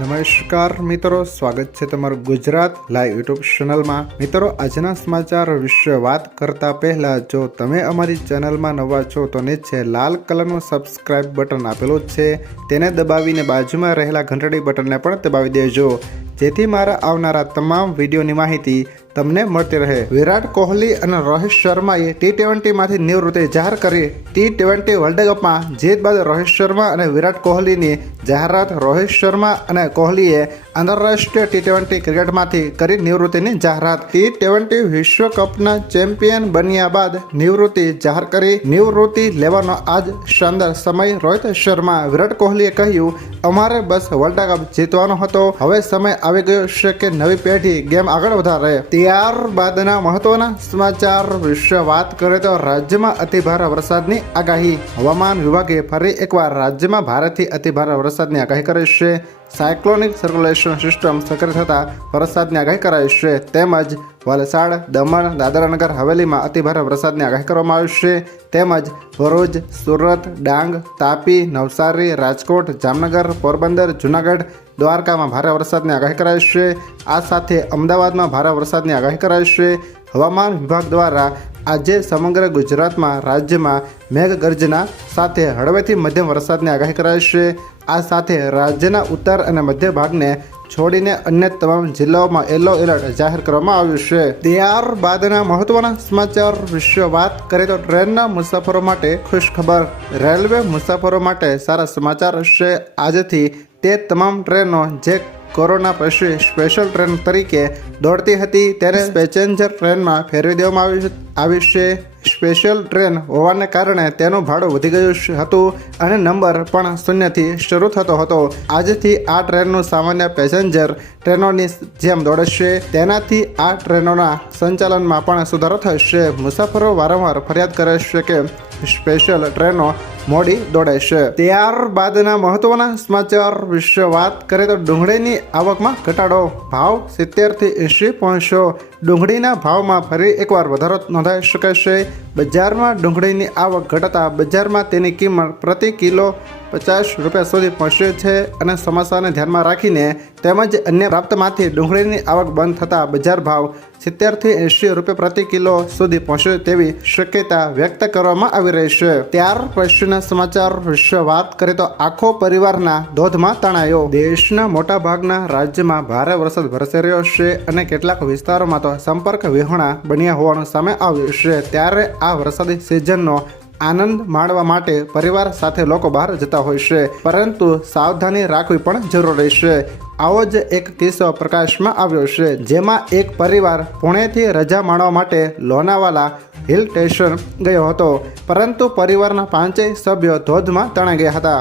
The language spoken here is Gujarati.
નમસ્કાર મિત્રો, સ્વાગત છે તમારું ગુજરાત લાઈવ યુટ્યુબ ચેનલમાં। મિત્રો, આજના સમાચાર વિશે વાત કરતા પહેલા જો તમે અમારી ચેનલમાં નવા છો તો નીચે લાલ કલરનું સબસ્ક્રાઇબ બટન આપેલું છે, તેને દબાવીને બાજુમાં રહેલા ઘંટડી બટનને પણ દબાવી દેજો, જેથી મારા આવનારા તમામ વિડીયોની માહિતી તમને મળતી રહે। વિરાટ કોહલી અને રોહિત શર્માએ T20માંથી નિવૃત્તિ જાહેર કરી। T20 વર્લ્ડ કપમાં જીત બાદ રોહિત શર્મા અને વિરાટ કોહલીની જાહેરાત। રોહિત શર્મા અને કોહલીએ આંતરરાષ્ટ્રીય T20 ક્રિકેટમાંથી કરી નિવૃત્તિની જાહેરાત। T20 વિશ્વ કપના ચેમ્પિયન બન્યા બાદ નિવૃત્તિ જાહેર કરી। નિવૃત્તિ લેવાનો આજ શાનદાર સમય। રોહિત શર્મા, વિરાટ કોહલીએ કહ્યું, અમારે બસ વર્લ્ડ કપ જીતવાનો હતો, હવે સમય આવી ગયો છે કે નવી પેઢી ગેમ આગળ વધારે। ત્યારબાદના મહત્વના સમાચાર વિશે વાત કરીએ તો રાજ્યમાં અતિભારે વરસાદની આગાહી। હવામાન વિભાગે ફરી એકવાર રાજ્યમાં ભારેથી અતિભારે વરસાદની આગાહી કરી છે। સાયક્લોનિક સર્ક્યુલેશન સિસ્ટમ સક્રિય થતાં વરસાદની આગાહી કરાઈ છે, તેમજ વલસાડ, દમણ, દાદરાનગર હવેલીમાં અતિભારે વરસાદની આગાહી કરવામાં આવી છે, તેમજ ભરૂચ, સુરત, ડાંગ, તાપી, નવસારી, રાજકોટ, જામનગર, પોરબંદર, જૂનાગઢ, દ્વારકામાં ભારે વરસાદની આગાહી કરાઈ છે। આ સાથે અમદાવાદમાં ભારે વરસાદની આગાહી કરાઈ છે। હવામાન વિભાગ દ્વારા આજે સમગ્ર ગુજરાતમાં રાજ્યમાં મેઘગર્જના સાથે હળવેથી મધ્યમ વરસાદની આગાહી કરાઈ છે। આ સાથે રાજ્યના ઉત્તર અને મધ્ય ભાગને છોડીને અન્ય તમામ જિલ્લાઓમાં યલો એલર્ટ જાહેર કરવામાં આવ્યું છે। ત્યારબાદના મહત્વના સમાચાર વિશે વાત કરીએ તો ટ્રેનના મુસાફરો માટે ખુશ ખબર। રેલવે મુસાફરો માટે સારા સમાચાર છે। આજથી તે તમામ ટ્રેનો જે કોરોના પછી સ્પેશિયલ ટ્રેન તરીકે દોડતી હતી તેને પેસેન્જર ટ્રેનમાં ફેરવી દેવામાં આવી છે। સ્પેશિયલ ટ્રેન હોવાને કારણે તેનું ભાડું વધી ગયું હતું અને નંબર પણ શૂન્યથી શરૂ થતો હતો। આજથી આ ટ્રેનનું સામાન્ય પેસેન્જર ટ્રેનોની જેમ દોડશે। તેનાથી આ ટ્રેનોના સંચાલનમાં પણ સુધારો થશે। મુસાફરો વારંવાર ફરિયાદ કરે છે કે સ્પેશિયલ ટ્રેનો મોડી દોડે છે। ત્યારબાદના મહત્વના સમાચાર વિશે વાત કરીએ તો ડુંગળીની આવકમાં ઘટાડો, ભાવ 70 થી 80 પહોંચ્યો। ડુંગળીના ભાવમાં ફરી એકવાર વધારો નોંધાઈ શકે છે। બજારમાં ડુંગળીની આવક ઘટતા બજારમાં તેની કિંમત પ્રતિ કિલો 50 રૂપિયા સુધી પહોંચી છે અને ચોમાસાને ધ્યાનમાં રાખીને તેમજ અન્ય પ્રાપ્તમાંથી ડુંગળીની આવક બંધ થતાં બજાર ભાવ 70 થી 80 રૂપિયા પ્રતિ કિલો સુધી પહોંચે તેવી શક્યતા વ્યક્ત કરવામાં આવી રહી છે। ત્યાર પછીના સમાચાર વિશે વાત કરીએ તો આખો પરિવારના ધોધમાં તણાયો। દેશના મોટાભાગના રાજ્યમાં ભારે વરસાદ વરસી રહ્યો છે અને કેટલાક વિસ્તારોમાં તો સંપર્ક વિહોણા બન્યા હોવાનું સામે આવ્યું છે। ત્યારે આ વરસાદી સિઝનનો આનંદ માણવા માટે પરિવાર સાથે લોકો બહાર જતા હોય છે, પરંતુ સાવધાની રાખવી પણ જરૂરી છે। આવો જ એક કિસ્સો પ્રકાશમાં આવ્યો છે, જેમાં એક પરિવાર પુણેથી રજા માણવા માટે લોનાવાલા હિલ સ્ટેશન ગયો હતો, પરંતુ પરિવારના 5 સભ્યો ધોધમાં તણાઈ ગયા હતા।